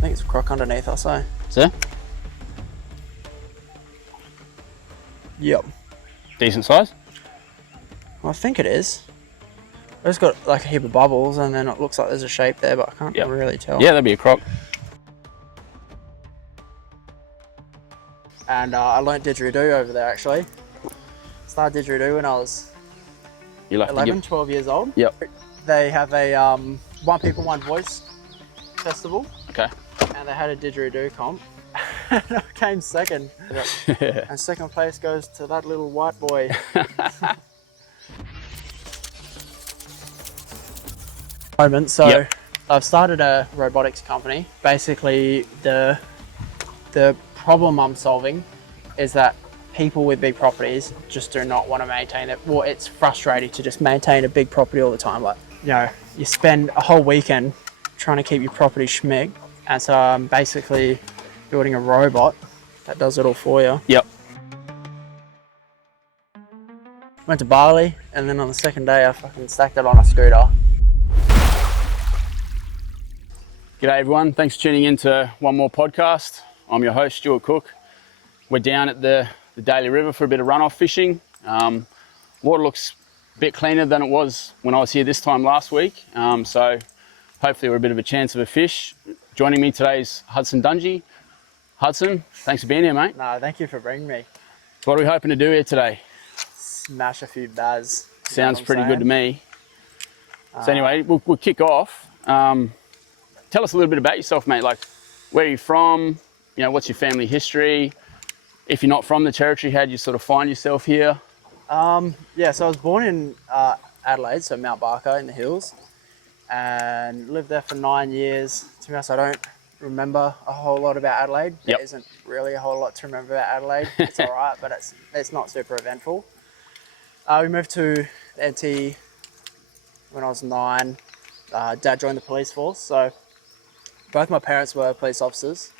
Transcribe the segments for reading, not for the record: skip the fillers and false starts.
think it's a croc underneath, I'll say. Is there? Yep. Decent size? I think it is. It's got like a heap of bubbles and then it looks like there's a shape there, but I can't really tell. Yeah, that'd be a croc. And I learnt didgeridoo over there actually. Started didgeridoo when I was 11, 12 years old. Yep. They have a One People, One Voice festival. Okay. And they had a didgeridoo comp. And I came second. And second place goes to that little white boy. So I've started a robotics company. Basically the problem I'm solving is that people with big properties just do not want to maintain it. Well, it's frustrating to just maintain a big property all the time. Like, you know, you spend a whole weekend trying to keep your property schmick. And so I'm basically building a robot that does it all for you. Yep. Went to Bali, and then on the second day I fucking stacked it on a scooter. G'day everyone, thanks for tuning in to one more podcast. I'm your host, Stuart Cook. We're down at the Daly River for a bit of runoff fishing. Water looks a bit cleaner than it was when I was here this time last week. So hopefully we're a bit of a chance of a fish. Joining me today is Hudson Dungey. Hudson, thanks for being here, mate. No, thank you for bringing me. So what are we hoping to do here today? Smash a few bass. Sounds pretty good to me. So anyway, we'll kick off. Tell us a little bit about yourself, mate. Like, where are you from? You know, what's your family history? If you're not from the territory, how did you sort of find yourself here? Yeah, so I was born in Adelaide, so Mount Barker in the hills, and lived there for 9 years. To be honest, I don't remember a whole lot about Adelaide. There isn't really a whole lot to remember about Adelaide. It's all right, but it's not super eventful. We moved to NT when I was 9. Dad joined the police force, so both my parents were police officers,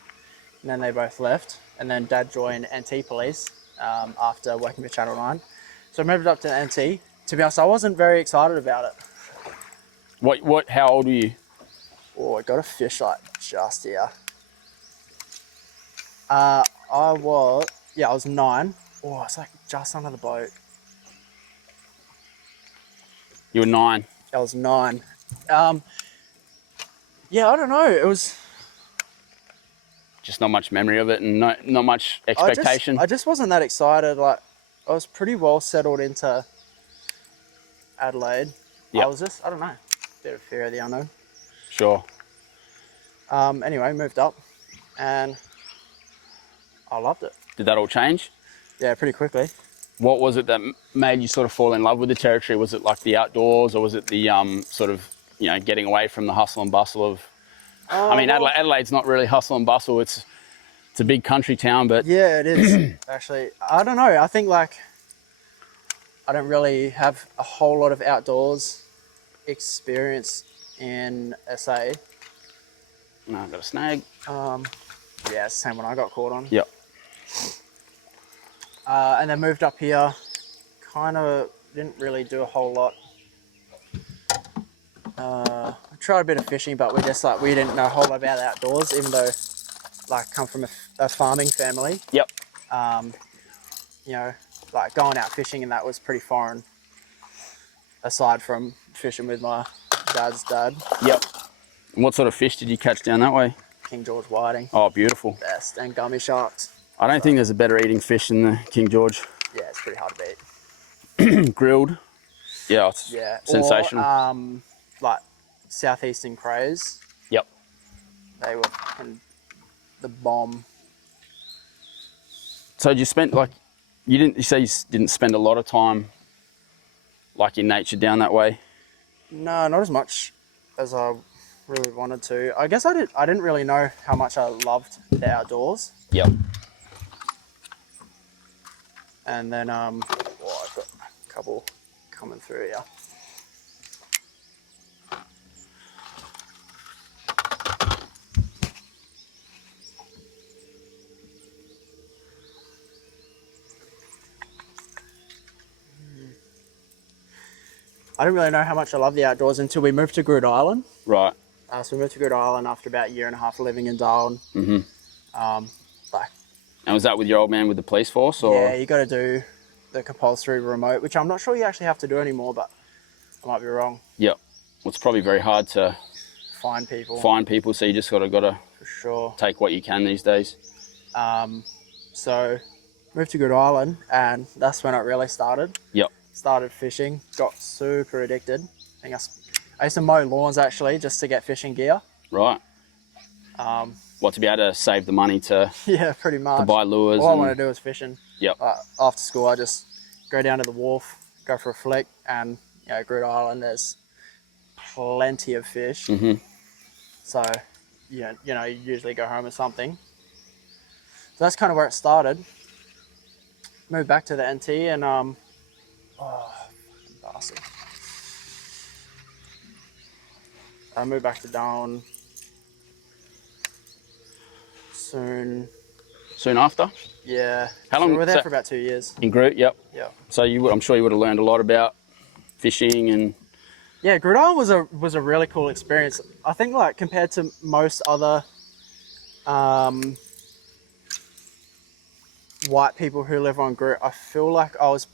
and then they both left. And then Dad joined NT Police after working for Channel 9. So I moved up to NT. To be honest, I wasn't very excited about it. How old were you? Oh, I got a fish like just here. I was 9. Oh, it's like just under the boat. You were 9. I was 9. Yeah, I don't know. It was just not much memory of it, and not much expectation. I just wasn't that excited. Like, I was pretty well settled into Adelaide. Yep. I was just, I don't know, bit of fear of the unknown. Sure. Anyway, moved up, and I loved it. Did that all change? Yeah, pretty quickly. What was it that made you sort of fall in love with the territory? Was it like the outdoors, or was it the sort of, you know, getting away from the hustle and bustle of? I mean, Adelaide's not really hustle and bustle. It's a big country town, but yeah, it is actually. I don't know. I think like I don't really have a whole lot of outdoors experience in SA. No, I've got a snag. Yeah, it's the same one I got caught on. Yep. And then moved up here. Kind of didn't really do a whole lot. I tried a bit of fishing, but we didn't know a whole lot about outdoors, even though like come from a farming family. Yep. You know, like going out fishing and that was pretty foreign, aside from fishing with my dad's dad. Yep. And what sort of fish did you catch down that way? King George whiting. Oh, beautiful. Best, and gummy sharks. I don't think there's a better eating fish than the King George. Yeah, it's pretty hard to beat. Grilled. Yeah, it's sensational. Or, like southeastern crays. Yep. They were fucking the bomb. So you spent you say you didn't spend a lot of time like in nature down that way? No, not as much as I really wanted to. I guess I didn't really know how much I loved the outdoors. Yep. And then I've got a couple coming through here. I didn't really know how much I love the outdoors until we moved to Groot Island. Right. So we moved to Groot Island after about a year and a half living in Darwin. Like, And was that with your old man with the police force? Or? yeah, you got to do the compulsory remote, which I'm not sure you actually have to do anymore, but I might be wrong. Yep. Well, it's probably very hard to Find people. so you just got to For sure. take what you can these days. So moved to Groot Island, and that's when it really started. Yep. Started fishing, got super addicted. I used to mow lawns actually just to get fishing gear. Right. What, to be able to save the money to Yeah, pretty much. to buy lures? All I want to do is fishing. Yep. After school, I just go down to the wharf, go for a flick, and Groot Island, there's plenty of fish. So, you usually go home with something. So that's kind of where it started. Moved back to the NT, and fucking bastard. I moved back to Darwin soon. Soon after? Yeah. How long- So we were there so- for about 2 years. In Groot, yep. Yeah. So I'm sure you would have learned a lot about fishing and... Yeah, Groot Island was a really cool experience. I think, like, compared to most other white people who live on Groot, I feel like I was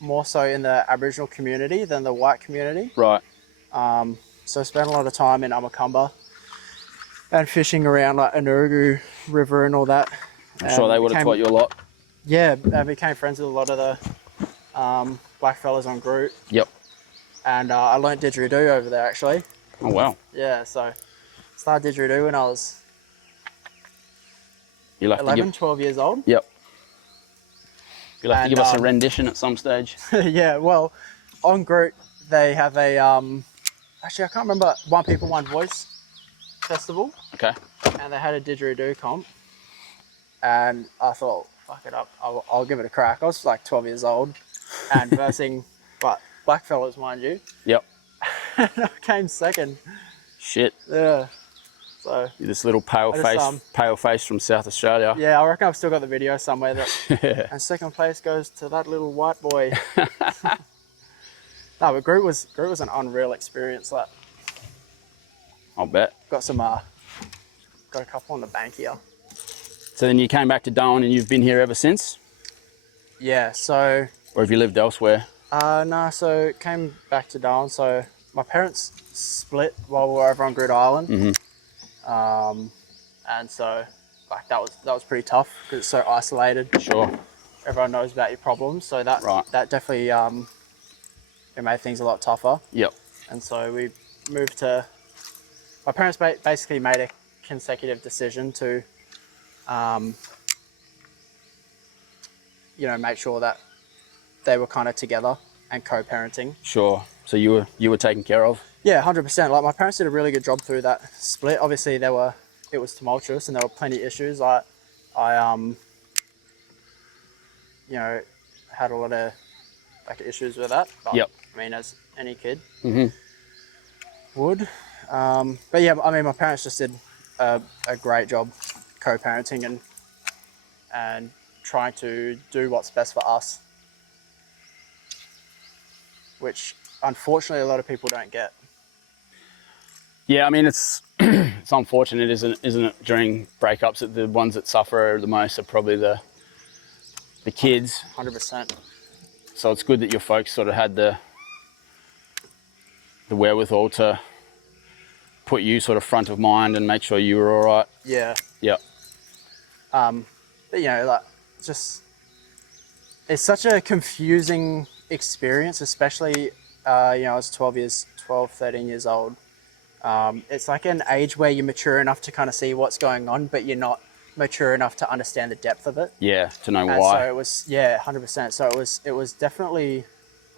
more so in the Aboriginal community than the white community. Right. So I spent a lot of time in Amakamba and fishing around like Daly River and all that. I'm sure they would have taught you a lot. Yeah, I became friends with a lot of the black fellas on Groot. Yep. And I learnt didgeridoo over there actually. Oh, wow. Yeah, so started didgeridoo when I was You'll have 11, 12 years old. Yep. You'll have to And, give us a rendition at some stage. Yeah, well, on Groot they have a actually I can't remember, One People One Voice festival, Okay. and they had a didgeridoo comp, and I thought, fuck it up, I'll give it a crack. I was like 12 years old and versing black fellas, mind you. Yep. And I came second. Shit. Yeah. So You're this little pale face from South Australia. yeah, I reckon I've still got the video somewhere that. Yeah. And second place goes to that little white boy. No, but Groot was an unreal experience. Like, I'll bet. got a couple on the bank here. So then you came back to Darwin and you've been here ever since? Yeah. So Or have you lived elsewhere? no. So came back to Darwin. So my parents split while we were over on Groot Island. And so like that was pretty tough because it's so isolated. Sure. Everyone knows about your problems. So that definitely it made things a lot tougher. Yep. And so we moved to. My parents basically made a consecutive decision to, make sure that they were kind of together and co-parenting. Sure. So you were taken care of? Yeah, 100%. Like my parents did a really good job through that split. Obviously, it was tumultuous and there were plenty of issues. I had a lot of issues with that. But, yep. I mean, as any kid would. But yeah, I mean, my parents just did a great job co-parenting and trying to do what's best for us, which unfortunately a lot of people don't get. Yeah, I mean, it's it's unfortunate, isn't it? During breakups, that the ones that suffer the most are probably the kids. 100%. So it's good that your folks sort of had the wherewithal to put you sort of front of mind and make sure you were all right. Yeah. Yep. But it's such a confusing experience, especially I was 13 years old. It's like an age where you're mature enough to kind of see what's going on, but you're not mature enough to understand the depth of it. Yeah, to know and why. So it was, yeah, 100%. So it was definitely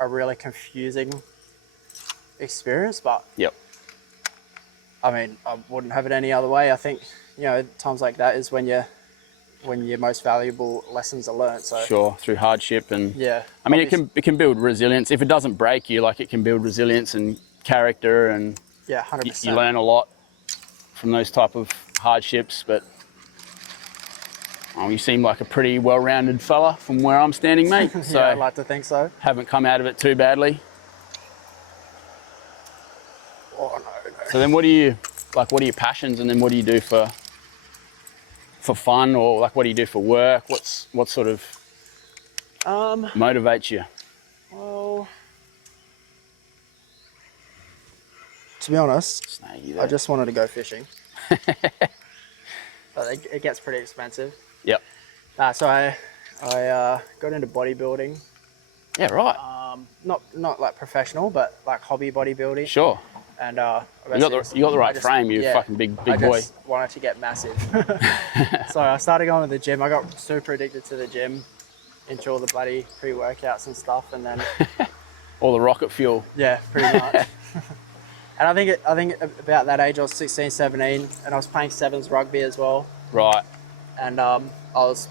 a really confusing experience, but yep. I mean, I wouldn't have it any other way. I think, times like that is when your most valuable lessons are learned. So sure, through hardship and yeah. I mean, it can build resilience. If it doesn't break you, it can build resilience and character, and yeah, 100%. you learn a lot from those type of hardships. But you seem like a pretty well-rounded fella from where I'm standing, mate. So yeah, I'd like to think so. Haven't come out of it too badly. Oh no, So then what are your passions, and then what do you do for fun, or like what do you do for work? What sort of motivates you? Well, to be honest, I just wanted to go fishing. But it gets pretty expensive. Yep. So I got into bodybuilding. Yeah, right. Not like professional, but like hobby bodybuilding. Sure. And you got the right frame. You're fucking big boy. I just wanted to get massive. So I started going to the gym. I got super addicted to the gym, into all the bloody pre-workouts and stuff, and then all the rocket fuel. Yeah, pretty much. And I think about that age I was 16, 17, and I was playing sevens rugby as well. Right. And I was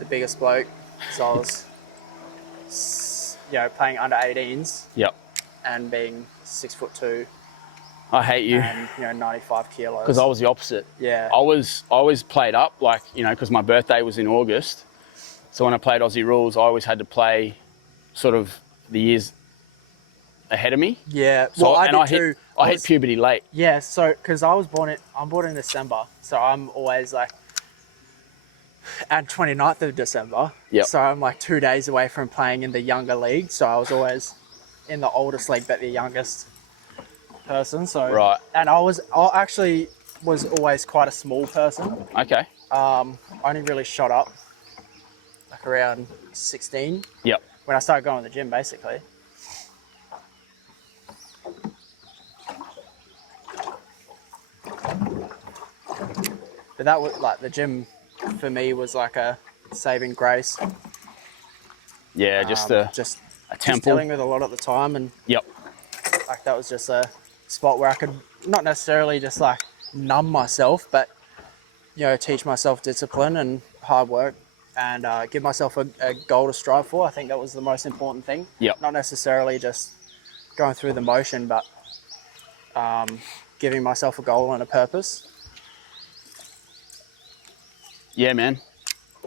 the biggest bloke, so I was playing under 18s. Yep. And being 6'2". I hate you. And 95 kilos. Because I was the opposite. Yeah. I always played up, like, because my birthday was in August. So when I played Aussie rules, I always had to play sort of the years ahead of me. Yeah. So, well, I hit puberty late. Yeah. So because I'm born in December, so I'm always like at 29th of December. Yep. So I'm like 2 days away from playing in the younger league. So I was always in the oldest league, but the youngest person. So right. And I actually was always quite a small person. Okay. I only really shot up like around 16. Yep. When I started going to the gym, basically. But that was like the gym for me was like a saving grace. Yeah, just a temple. Just dealing with a lot at the time, and yep. Like that was just a spot where I could not necessarily just like numb myself, but teach myself discipline and hard work, and give myself a goal to strive for. I think that was the most important thing. Yep. Not necessarily just going through the motion, but giving myself a goal and a purpose. Yeah, man.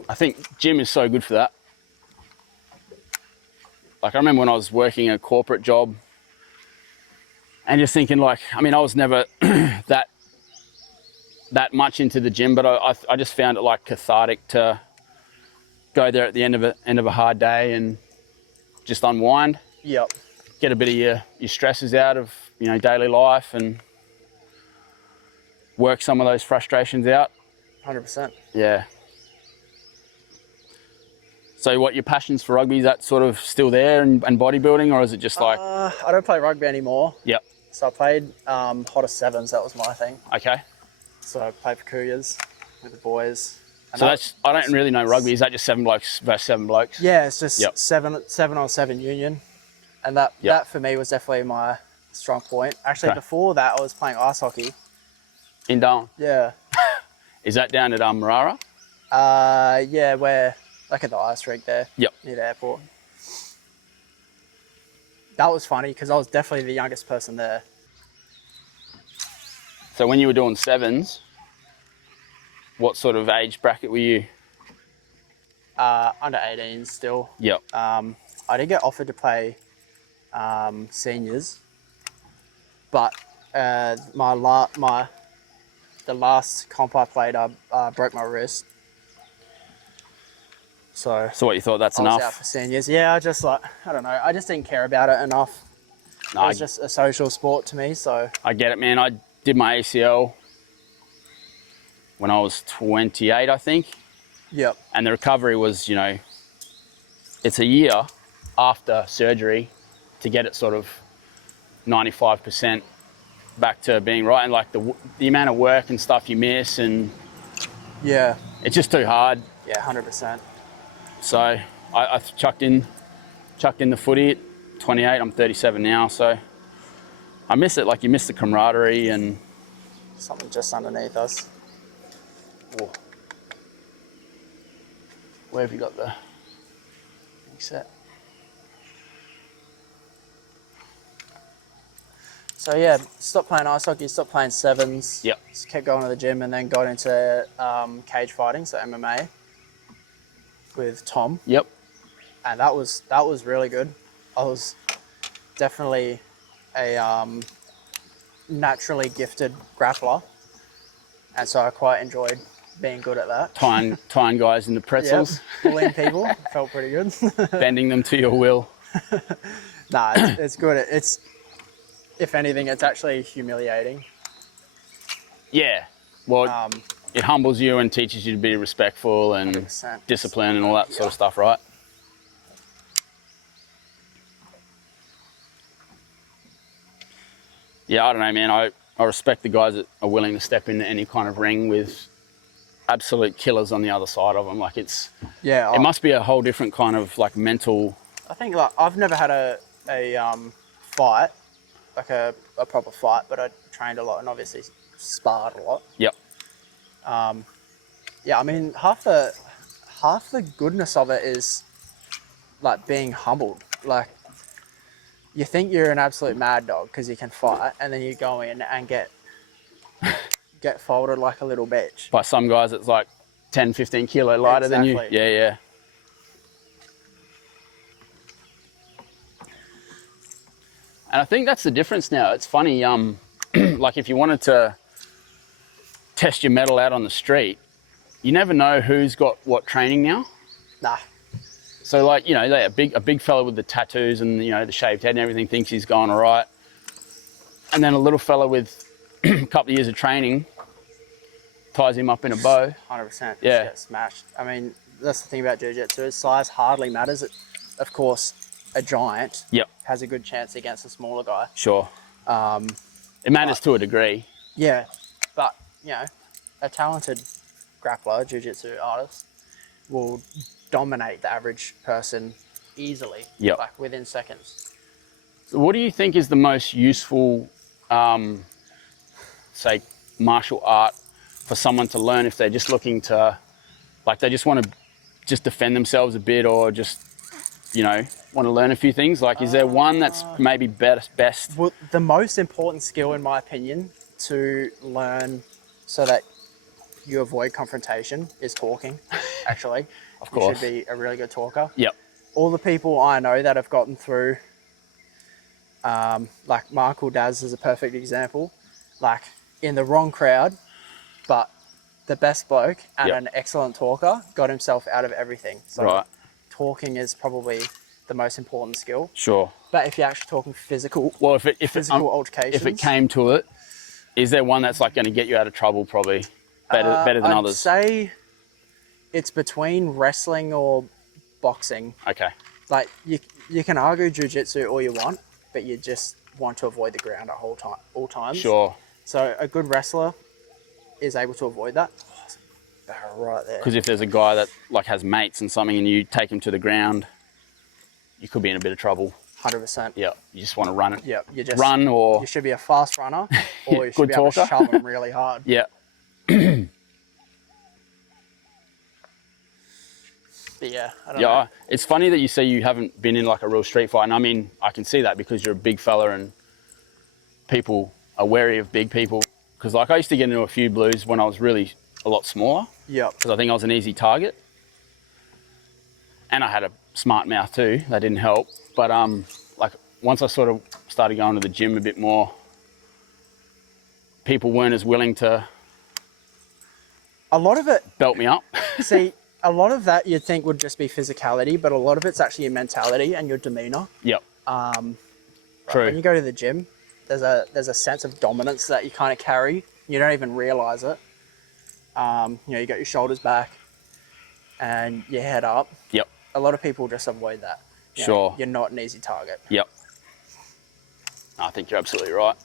I think gym is so good for that. Like I remember when I was working a corporate job and just thinking like, I was never that much into the gym, but I just found it like cathartic to go there at the end of a hard day and just unwind. Yep. Get a bit of your stresses out of, daily life and work some of those frustrations out. 100%. Yeah. So what, your passions for rugby, is that sort of still there and bodybuilding, or is it just like... I don't play rugby anymore. Yep. So I played hotter sevens, that was my thing. Okay. So I played for Cougars with the boys. And so I don't really know rugby. Is that just 7 blokes versus 7 blokes? Yeah, it's just 7-on-7 union. And that for me was definitely my strong point. Actually, before that, I was playing ice hockey. In Darwin? Yeah. Is that down at Marara? Yeah, we're like at the ice rink there. Yep. Near the airport. That was funny because I was definitely the youngest person there. So when you were doing sevens, what sort of age bracket were you? Under 18 still. Yep. I did get offered to play seniors, but the last comp I played, I broke my wrist. So what, you thought that's enough? I was out for seniors. Yeah, I don't know. I just didn't care about it enough. No, it was just a social sport to me, so. I get it, man. I did my ACL when I was 28, I think. Yep. And the recovery was, it's a year after surgery to get it sort of 95% back to being right, and like the amount of work and stuff you miss, and yeah, it's just too hard. Yeah, 100%. So I chucked in the footy at 28. I'm 37 now, so I miss it. Like you miss the camaraderie and something just underneath us. Oh. Where have you got the set? So yeah, stopped playing ice hockey, stopped playing sevens. Yep. Just kept going to the gym, and then got into cage fighting, so MMA, with Tom. Yep. And that was really good. I was definitely a naturally gifted grappler, and so I quite enjoyed being good at that. Tying guys into pretzels. Yep, bullying people felt pretty good. Bending them to your will. Nah, it's good. It's, if anything, it's actually humiliating. Yeah. Well, it humbles you and teaches you to be respectful and 100%. discipline and all that sort of stuff, right? Yeah, I don't know, man. I respect the guys that are willing to step into any kind of ring with absolute killers on the other side of them. Like it must be a whole different kind of like mental. I think like I've never had a fight, like a proper fight, but I trained a lot and obviously sparred a lot. Yep. Yeah, I mean half the goodness of it is like being humbled. Like you think you're an absolute mad dog because you can fight, and then you go in and get folded like a little bitch. By some guys, it's like 10, 15 kilo lighter than you. Yeah, yeah. And I think that's the difference now. It's funny, like if you wanted to test your metal out on the street, you never know who's got what training now. Nah. So like, you know, a big fella with the tattoos and, you know, the shaved head and everything thinks he's going all right. And then a little fella with a couple of years of training ties him up in a bow. 100%. Yeah. Get smashed. I mean, that's the thing about jiu-jitsu is size hardly matters. Of course, a giant has a good chance against a smaller guy. Sure. It matters to a degree. Yeah, but, you know, a talented grappler, jiu-jitsu artist will dominate the average person easily, like within seconds. So what do you think is the most useful, say, martial art for someone to learn if they're just looking to, like they just want to just defend themselves a bit or just, you know, want to learn a few things? Like, is there one that's maybe best? Well, the most important skill, in my opinion, to learn so that you avoid confrontation is talking, actually. Of course. You should be a really good talker. Yep. All the people I know that have gotten through, like my Uncle Daz is a perfect example, like in the wrong crowd, but the best bloke and an excellent talker got himself out of everything. So talking is probably the most important skill. Sure. But if you're actually talking physical, physical altercations, if it came to it, is there one that's like going to get you out of trouble? Probably better than others. I'd say it's between wrestling or boxing. Okay. Like you can argue jiu-jitsu all you want, but you just want to avoid the ground at all times. Sure. So a good wrestler is able to avoid that. Oh, there's a barra right there. Because if there's a guy that like has mates and something and you take him to the ground, you could be in a bit of trouble. 100%. Yeah. You just want to run it. Yeah. You just run, or you should be a fast runner, or you should be able to shove them really hard. Yeah. But yeah, I don't know. It's funny that you say you haven't been in like a real street fight. And I mean, I can see that because you're a big fella and people are wary of big people. Because like I used to get into a few blues when I was really a lot smaller. Yeah. Because I think I was an easy target. And I had a smart mouth too. That didn't help. But like once I sort of started going to the gym a bit more, people weren't as willing to a lot of it belt me up. See, a lot of that you'd think would just be physicality, but a lot of it's actually your mentality and your demeanor. Yep. True. When you go to the gym, there's a sense of dominance that you kind of carry. You don't even realize it. You know, you got your shoulders back and your head up. Yep. A lot of people just avoid that. You Sure. know, you're not an easy target. Yep. I think you're absolutely right.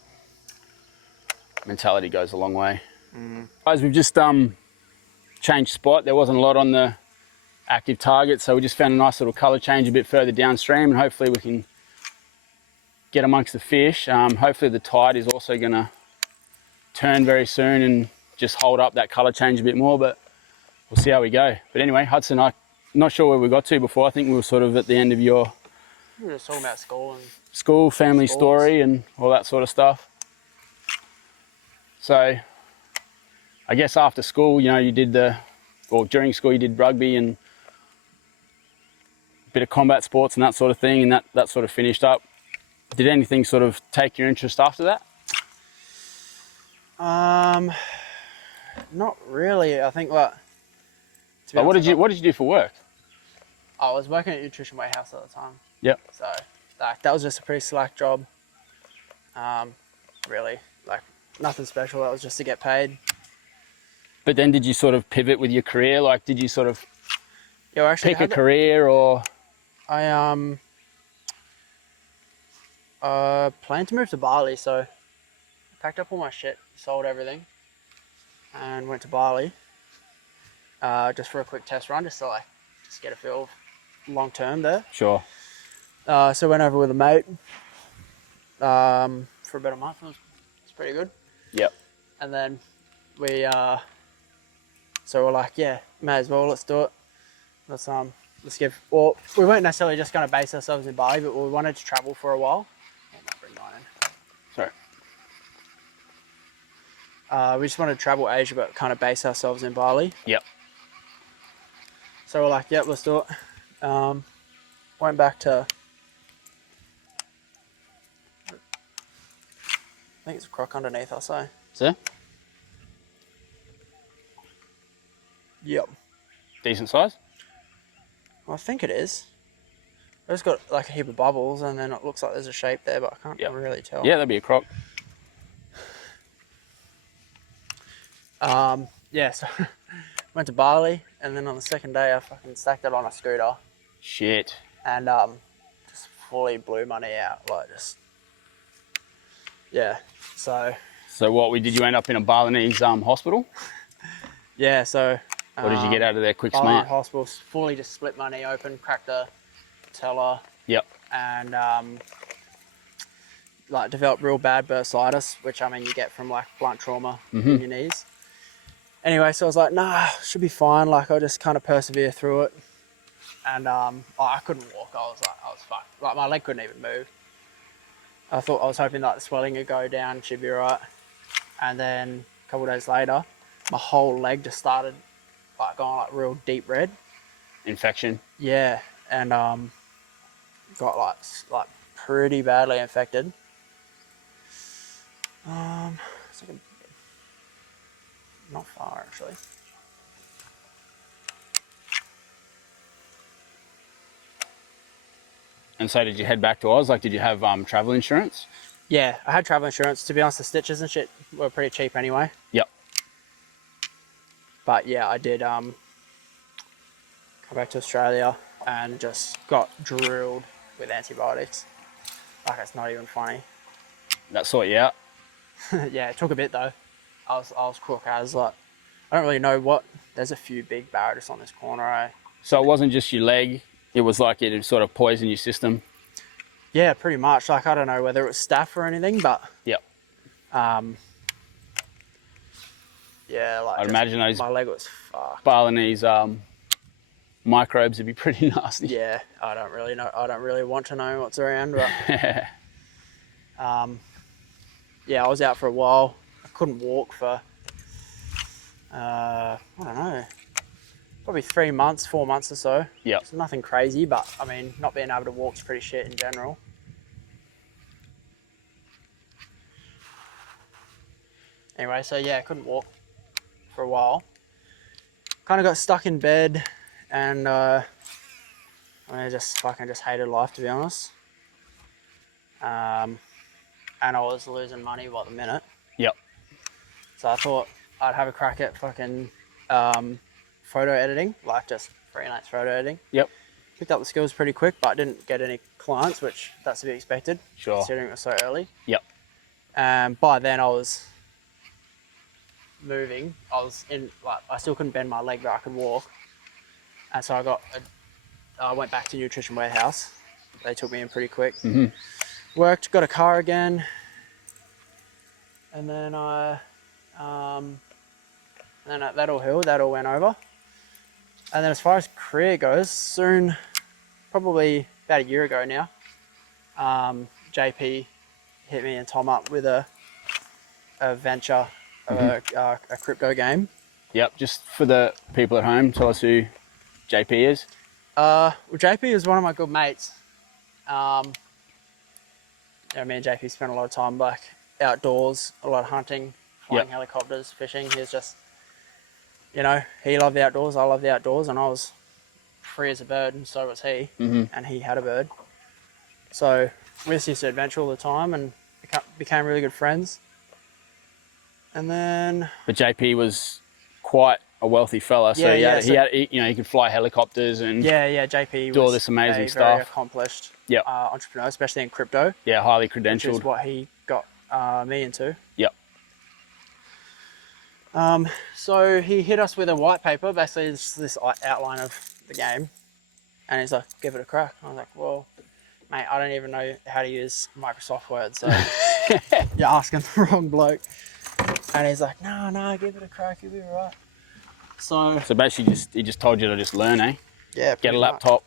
Mentality goes a long way. Guys, we've just changed spot. There wasn't a lot on the active target, so we just found a nice little colour change a bit further downstream, and hopefully we can get amongst the fish. Hopefully the tide is also going to turn very soon and just hold up that colour change a bit more, but we'll see how we go. But anyway, Hudson, I'm not sure where we got to before. I think we were sort of at the end of your We were just talking about school, family story and all that sort of stuff. So I guess after school, you know, you did during school you did rugby and a bit of combat sports and that sort of thing, and that sort of finished up. Did anything sort of take your interest after that? Not really. I think what. But what did you do for work? I was working at Nutrition Warehouse at the time. Yep. So that was just a pretty slack job. Really, like nothing special. That was just to get paid. But then did you sort of pivot with your career? Like, did you sort of pick a career or? I planned to move to Bali, so I packed up all my shit, sold everything, and went to Bali. Just for a quick test run, just to get a feel of long term there. Sure. So I went over with a mate for about a month. It was pretty good. Yep. And then so we're like, yeah, may as well, let's do it. Let's we weren't necessarily just going to base ourselves in Bali, but we wanted to travel for a while. Sorry. We just wanted to travel Asia, but kind of base ourselves in Bali. Yep. So we're like, yep, let's do it. Went back to, I think it's a croc underneath, I'll say. Is it? Yep. Decent size? Well, I think it is. I just got like a heap of bubbles, and then it looks like there's a shape there, but I can't really tell. Yeah, that'd be a croc. Yeah, so went to Bali, and then on the second day I fucking stacked it on a scooter. Shit. And just fully blew money out, So what did you end up in a Balinese hospital? Yeah, so what did you get out of there quick Bali smart? Hospital fully just split money open, cracked the patella. Yep. And developed real bad bursitis, which you get from blunt trauma in your knees. Anyway, so I was like, nah, should be fine. I'll just kind of persevere through it. And I couldn't walk. I was fucked. My leg couldn't even move. I was hoping the swelling would go down, she'd be right. And then a couple of days later, my whole leg just started going real deep red. Infection. Yeah, and got pretty badly infected. Not far actually. And so did you head back to Oz? Did you have travel insurance? Yeah, I had travel insurance. To be honest, the stitches and shit were pretty cheap anyway. Yep. But yeah, I did come back to Australia and just got drilled with antibiotics. It's not even funny. That sort you out? Yeah, it took a bit though. I was crook. I don't really know what. There's a few big barra just on this corner. So it wasn't just your leg. It was it had sort of poisoned your system. Yeah, pretty much. I don't know whether it was staph or anything, but yep. Yeah, I'd imagine those my leg was fucked. Balinese microbes would be pretty nasty. Yeah, I don't really know. I don't really want to know what's around, but yeah, I was out for a while. I couldn't walk for I don't know, probably 4 months or so. Yeah. So nothing crazy, but not being able to walk's pretty shit in general. Anyway, so yeah, I couldn't walk for a while. Kind of got stuck in bed, and I just hated life, to be honest. And I was losing money by the minute. Yep. So I thought I'd have a crack at fucking photo editing, just freelance photo editing. Yep. Picked up the skills pretty quick, but didn't get any clients, which that's to be expected. Sure. Considering it was so early. Yep. By then I was moving. I was in I still couldn't bend my leg, but I could walk. And so I went back to Nutrition Warehouse. They took me in pretty quick. Mm-hmm. Worked, got a car again, and then that all healed. That all went over. And then as far as career goes, soon, probably about a year ago now, JP hit me and Tom up with a venture of a crypto game. Yep. Just for the people at home, tell us who JP is. Well, JP is one of my good mates. Me and JP spent a lot of time outdoors, a lot of hunting, flying helicopters, fishing. He was just, you know, he loved the outdoors, I loved the outdoors, and I was free as a bird, and so was he. And he had a bird. So we just used to adventure all the time and became really good friends. And then... But JP was quite a wealthy fella, so he could fly helicopters and JP do all this amazing stuff. Very accomplished entrepreneur, especially in crypto. Yeah, highly credentialed. Which is what he got me into. Yep. So he hit us with a white paper, basically this outline of the game, and he's like, "Give it a crack." I was like, "Well, mate, I don't even know how to use Microsoft Word, so you're asking the wrong bloke." And he's like, "No, give it a crack, you'll be alright." So basically, he just told you to just learn, eh? Yeah. Get a laptop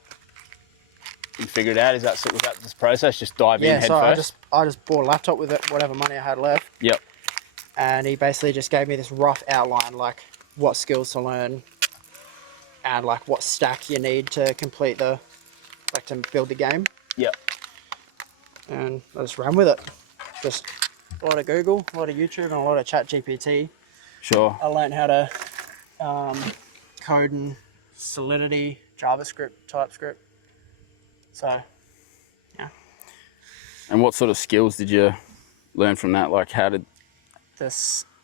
and figure it out. Was that this process? Just dive in head first? I just bought a laptop with it, whatever money I had left. Yep. And he basically just gave me this rough outline, like what skills to learn and like what stack you need to complete to build the game. Yep. And I just ran with it. Just a lot of Google, a lot of YouTube, and a lot of ChatGPT. Sure. I learned how to code in Solidity, JavaScript, TypeScript. So, yeah. And what sort of skills did you learn from that? Like,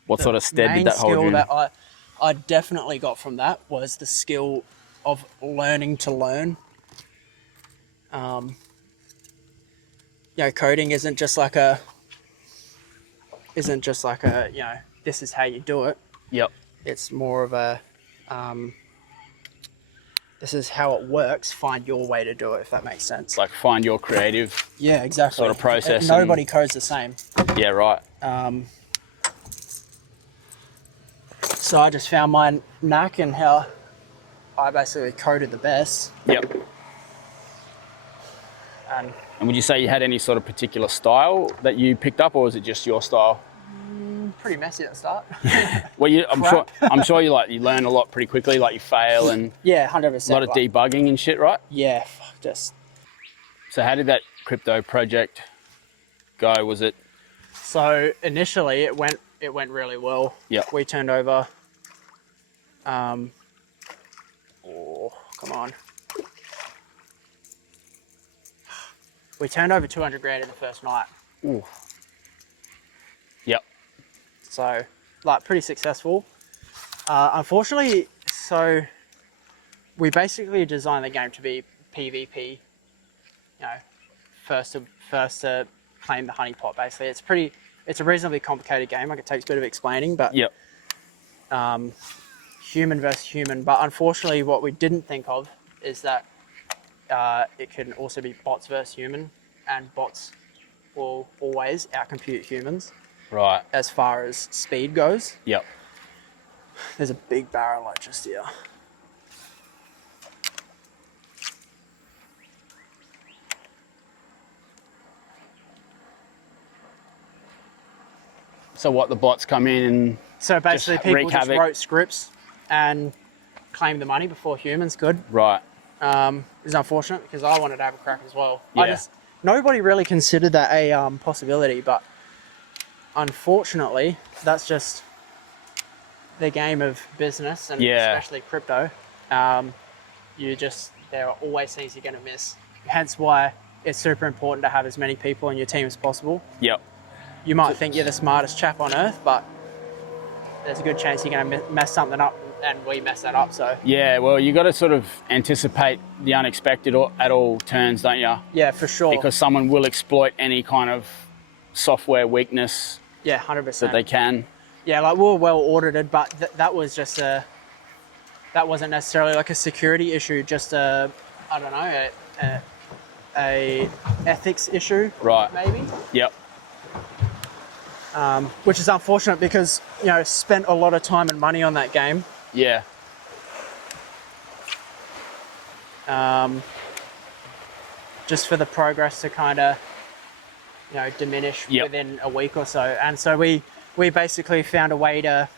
what sort of stead did that hold you in? The main skill that I definitely got from that was the skill of learning to learn. Coding isn't just like a, this is how you do it. Yep. It's more of a, this is how it works, find your way to do it, if that makes sense. Like find your creative sort of process. Nobody codes the same. Yeah, right. So I just found my knack and how I basically coded the best. Yep. And would you say you had any sort of particular style that you picked up, or was it just your style? Pretty messy at the start. Well, I'm sure you learn a lot pretty quickly. Like you fail and 100%. A lot of debugging and shit, right? Yeah, just. So how did that crypto project go? Was it? So initially, it went really well. Yeah. We turned over. Come on. We turned over 200 grand in the first night. Ooh. Yep. So, pretty successful. Unfortunately, so we basically designed the game to be PvP. First to claim the honeypot. Basically, it's a reasonably complicated game. Like it takes a bit of explaining, but yep. Human versus human. But unfortunately, what we didn't think of is that it can also be bots versus human, and bots will always outcompute humans. Right. As far as speed goes. Yep. There's a big barra light just here. So what, the bots come in and so basically people just wrote scripts and claimed the money before humans could. Right. It's unfortunate because I wanted to have a crack as well. Yeah. Nobody really considered that a possibility, but unfortunately, that's just the game of business and especially crypto. There are always things you're going to miss. Hence why it's super important to have as many people in your team as possible. Yep. You might think you're the smartest chap on earth, but there's a good chance you're going to mess something up, and we mess that up. So yeah, well, you got to sort of anticipate the unexpected at all turns, don't you? Yeah, for sure. Because someone will exploit any kind of software weakness. Yeah, 100%. That they can. Yeah, like we were well audited, but that was just that wasn't necessarily like a security issue, just a ethics issue. Right. Maybe. Yep. Which is unfortunate because, spent a lot of time and money on that game. Yeah. Just for the progress to kind of, diminish within a week or so. And so we basically found a way to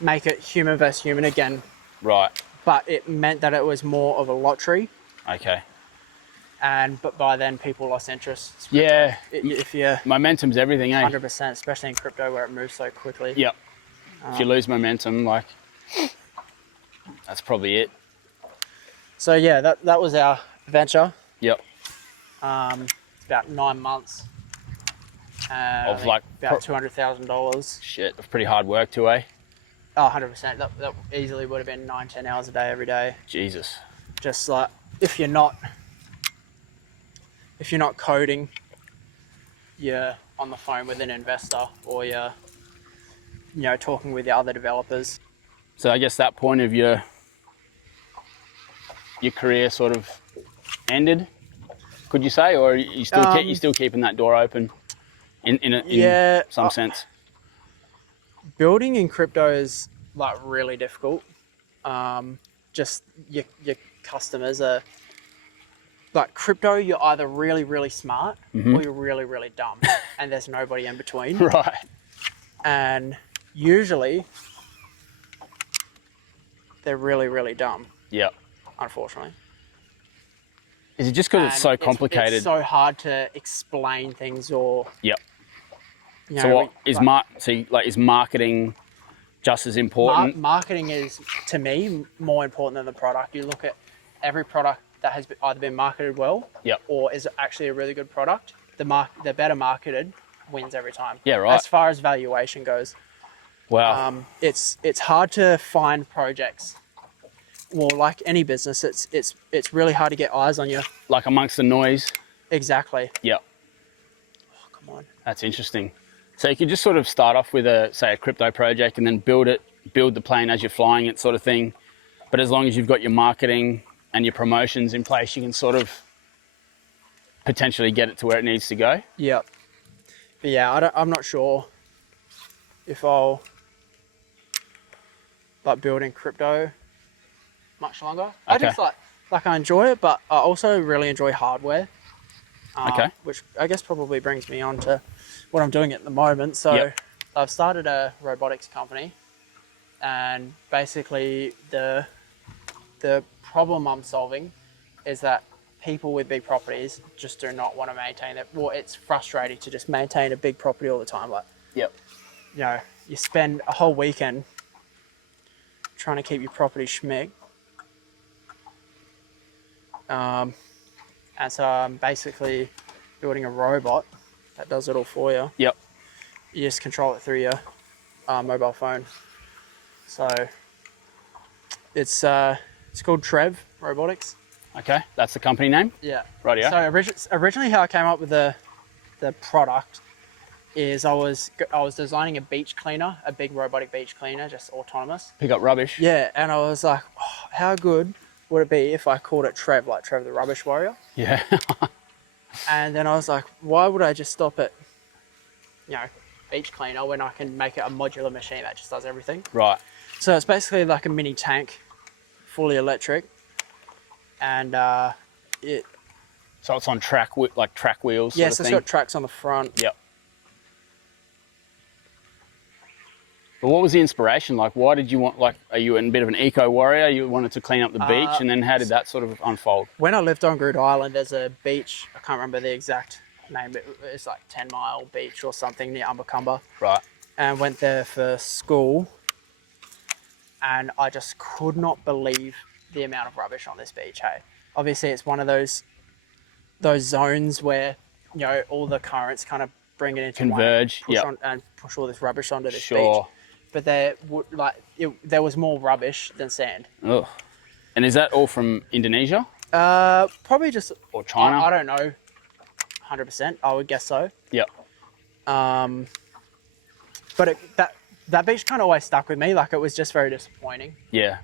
make it human versus human again. Right. But it meant that it was more of a lottery. Okay. but by then people lost interest. Yeah. If you're Momentum's everything, eh? 100%, especially in crypto where it moves so quickly. Yep. If you lose momentum, like, that's probably it. So yeah, that was our venture. Yep. It's about 9 months. Of like about $200,000. Shit, of pretty hard work too, eh? Oh, 100%. That easily would have been 9-10 hours a day every day. Jesus. Just like if you're not coding, you're on the phone with an investor, or you're talking with the other developers. So I guess that point of your career sort of ended, could you say, or are you still keeping that door open in some sense? Building in crypto is like really difficult. Just your customers are like, crypto, you're either really, really smart or you're really, really dumb, and there's nobody in between. Right. And usually they're really, really dumb. Yep. Unfortunately. Is it just because it's so complicated? It's so hard to explain things, or yep. So what is is marketing just as important? Marketing is, to me, more important than the product. You look at every product that has either been marketed well, yep, or is actually a really good product. The better marketed wins every time. Yeah, right. As far as valuation goes. Wow. It's hard to find projects. Well, like any business, it's really hard to get eyes on you. Like amongst the noise. Exactly. Yep. Oh, come on. That's interesting. So you could just sort of start off with a crypto project and then build the plane as you're flying it, sort of thing. But as long as you've got your marketing and your promotions in place, you can sort of potentially get it to where it needs to go. Yep. But yeah, I'm not sure if I'll build in crypto much longer. Okay. I just like I enjoy it, but I also really enjoy hardware. Okay. Which I guess probably brings me on to what I'm doing at the moment. So yep. I've started a robotics company, and basically the problem I'm solving is that people with big properties just do not want to maintain it. Well, it's frustrating to just maintain a big property all the time. Like, yep. You spend a whole weekend trying to keep your property schmick. And so I'm basically building a robot that does it all for you. Yep. You just control it through your mobile phone. So it's called Trev Robotics. Okay, that's the company name? Yeah. Right, yeah. So originally how I came up with the product is I was designing a beach cleaner, a big robotic beach cleaner, just autonomous. Pick up rubbish. Yeah, and I was like, oh, how good would it be if I called it Trev, like Trev the Rubbish Warrior? Yeah. And then I was like, why would I just stop at, beach cleaner when I can make it a modular machine that just does everything? Right. So it's basically like a mini tank, fully electric, and So it's on track wheels. Yes, it's got tracks on the front. Yep. But what was the inspiration? Like, why did you want, are you a bit of an eco warrior? You wanted to clean up the beach, and then how did that sort of unfold? When I lived on Groot Island, there's a beach, I can't remember the exact name, but it's like 10 Mile Beach or something near Umbercumber. Right. And went there for school, and I just could not believe the amount of rubbish on this beach, hey? Obviously, it's one of those zones where, all the currents kind of bring it into converge, and push all this rubbish onto this sure. beach. But there was more rubbish than sand. Oh, and is that all from Indonesia? Probably just or China. I don't know, 100%. I would guess so. Yep. But that beach kind of always stuck with me. Like, it was just very disappointing. Yeah.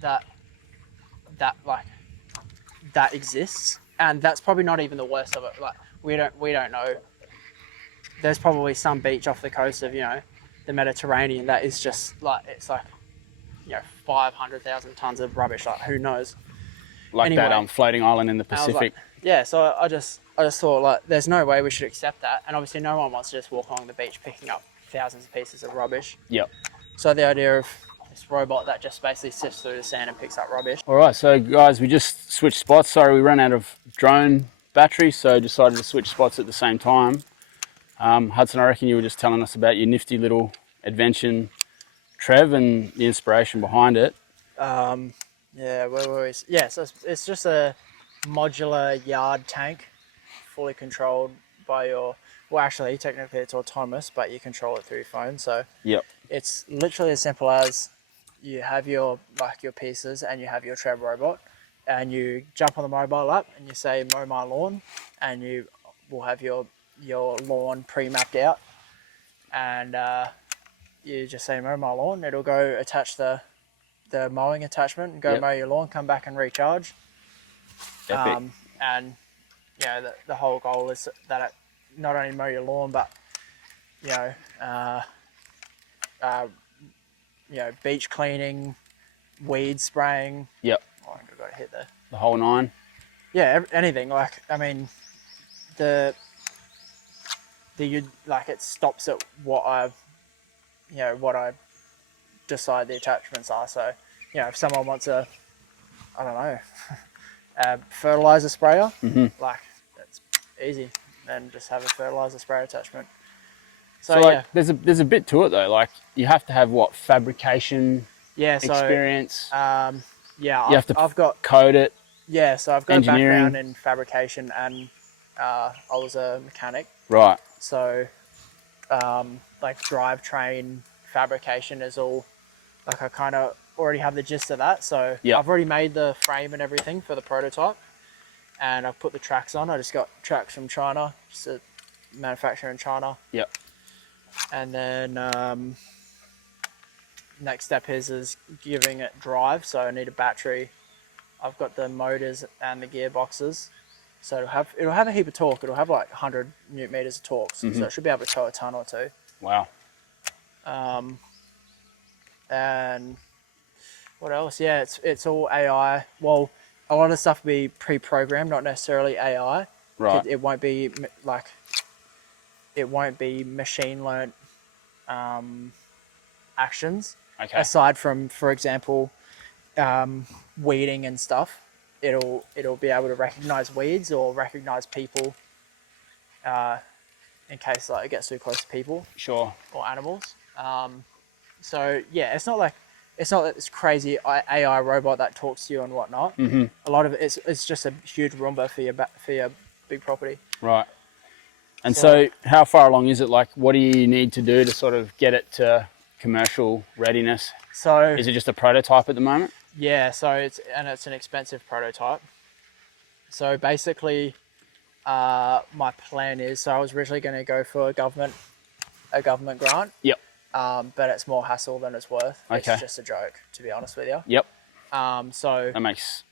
That exists, and that's probably not even the worst of it. Like, we don't know. There's probably some beach off the coast of the Mediterranean that is just 500,000 tons of rubbish. Like, who knows? Like anyway, that floating island in the Pacific. So I just thought, there's no way we should accept that. And obviously no one wants to just walk along the beach picking up thousands of pieces of rubbish. Yep. So the idea of this robot that just basically sifts through the sand and picks up rubbish. All right, so guys, we just switched spots. Sorry, we ran out of drone battery, so decided to switch spots at the same time. Hudson, I reckon you were just telling us about your nifty little Advention Trev and the inspiration behind it. Yeah, where were we? Yeah, so it's just a modular yard tank, fully controlled by your. Well, actually, technically it's autonomous, but you control it through your phone. So Yep. it's literally as simple as you have your pieces and you have your Trev robot, and you jump on the mobile app and you say mow my lawn, and you will have your lawn pre-mapped out, and you just say mow my lawn. It'll go attach the mowing attachment and go mow your lawn, come back and recharge. Epic. And the whole goal is that it not only mow your lawn, but beach cleaning, weed spraying. Yep. Oh, I got to hit the whole nine. Yeah, anything. Like, I mean, it stops at what I decide the attachments are. So, if someone wants a fertilizer sprayer, like, that's easy, and just have a fertilizer sprayer attachment. So like, there's a bit to it though. Like, you have to have what, fabrication experience. I've got code it. Yeah, so I've got a background in fabrication, and I was a mechanic. Right. So, like, drivetrain fabrication is all, like, I kind of already have the gist of that. So I've already made the frame and everything for the prototype, and I've put the tracks on. I just got tracks from China, just a manufacturer in China. Yep. And then next step is giving it drive. So I need a battery. I've got the motors and the gearboxes. So it'll have a heap of torque. It'll have like 100 newton meters of torque. So it should be able to tow a ton or two. Wow. And what else? Yeah, it's all AI. Well, a lot of stuff will be pre-programmed, not necessarily AI. Right. It won't be machine learned actions. Okay. Aside from, for example, weeding and stuff, it'll be able to recognize weeds or recognize people in case like it gets too close to people. Sure. Or animals. So yeah, it's not like this crazy AI robot that talks to you and whatnot. Mm-hmm. A lot of it's just a huge Roomba for your big property. Right. And so how far along is it? Like, what do you need to do to sort of get it to commercial readiness? So is it just a prototype at the moment? Yeah, so it's an expensive prototype. So basically, my plan is, so I was originally going to go for a government grant. Yep. But it's more hassle than it's worth. Okay. It's just a joke, to be honest with you. Yep. So that makes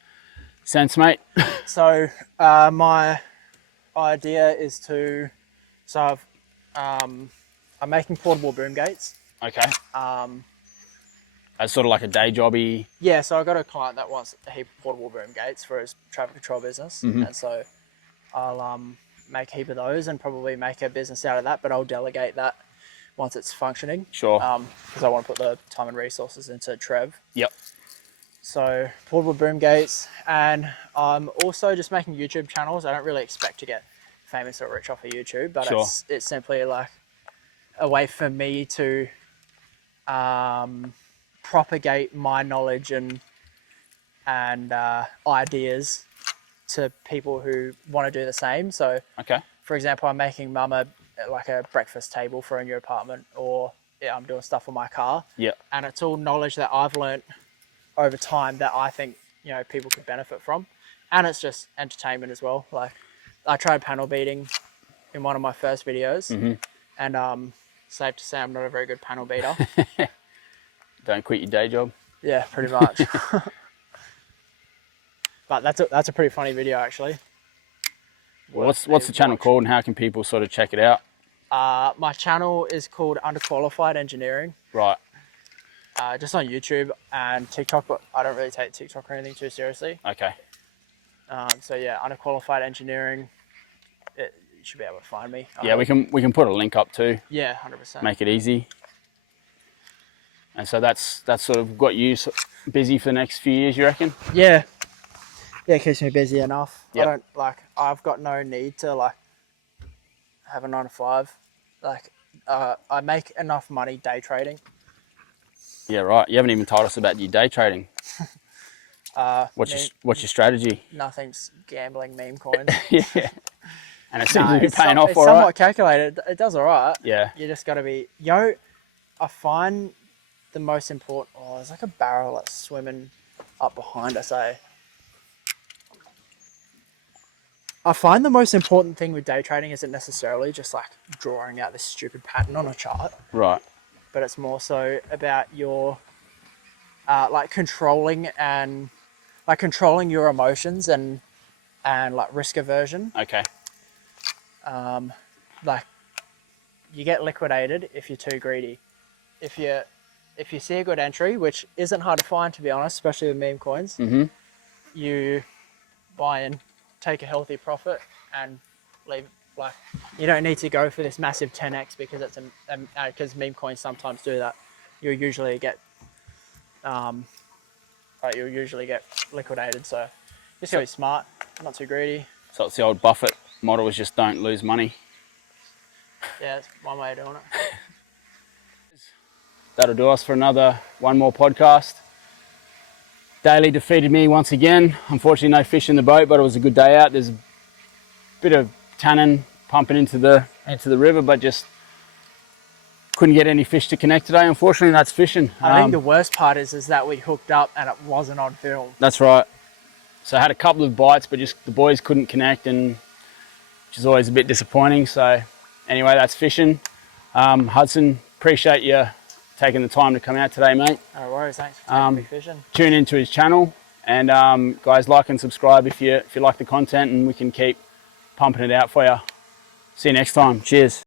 sense, mate. So my idea is I'm making portable boom gates. Okay. As sort of like a day jobby. Yeah, so I got a client that wants a heap of portable boom gates for his traffic control business, and so I'll make a heap of those and probably make a business out of that. But I'll delegate that once it's functioning. Sure. Because I want to put the time and resources into Trev. Yep. So portable boom gates, and I'm also just making YouTube channels. I don't really expect to get famous or rich off of YouTube, but it's simply like a way for me to propagate my knowledge and ideas to people who want to do the same. So, for example, I'm making Mum a breakfast table for a new apartment, or I'm doing stuff for my car. Yeah. And it's all knowledge that I've learned over time that I think people could benefit from, and it's just entertainment as well. Like, I tried panel beating in one of my first videos, and safe to say I'm not a very good panel beater. Don't quit your day job. Yeah, pretty much. But that's a pretty funny video, actually. Well, what's the channel called, and how can people sort of check it out? My channel is called Underqualified Engineering. Right. Just on YouTube and TikTok, but I don't really take TikTok or anything too seriously. Okay. So yeah, Underqualified Engineering. You should be able to find me. Yeah, we can put a link up too. Yeah, 100%. Make it easy. And so that's sort of got you busy for the next few years, you reckon? Yeah. Yeah, it keeps me busy enough. Yep. I've got no need to like have a 9 to 5. Like, I make enough money day trading. Yeah, right. You haven't even told us about your day trading. What's your strategy? Nothing's gambling meme coins. Yeah. And it seems to be It's paying off it's all somewhat right. calculated. It does all right. Yeah. You just got to be, I find the most important, there's like a barrel that's swimming up behind us, eh? I find the most important thing with day trading isn't necessarily just like drawing out this stupid pattern on a chart, Right. but it's more so about your, like controlling your emotions and like risk aversion. Okay. Like, you get liquidated if you're too greedy. If you see a good entry, which isn't hard to find, to be honest, especially with meme coins, you buy in, take a healthy profit, and leave. Like, you don't need to go for this massive 10x because it's because meme coins sometimes do that. You'll usually get liquidated. So just gotta be smart, not too greedy. So it's the old Buffett model, is just don't lose money. Yeah, it's one way of doing it. That'll do us for one more podcast. Daly defeated me once again. Unfortunately, no fish in the boat, but it was a good day out. There's a bit of tannin pumping into the river, but just couldn't get any fish to connect today. Unfortunately, that's fishing. I think the worst part is that we hooked up and it wasn't on film. That's right. So I had a couple of bites, but just the boys couldn't connect, which is always a bit disappointing. So anyway, that's fishing. Hudson, appreciate you taking the time to come out today, mate. No worries, thanks for taking me fishing. Tune into his channel, and guys, like and subscribe if you like the content, and we can keep pumping it out for you. See you next time. Cheers.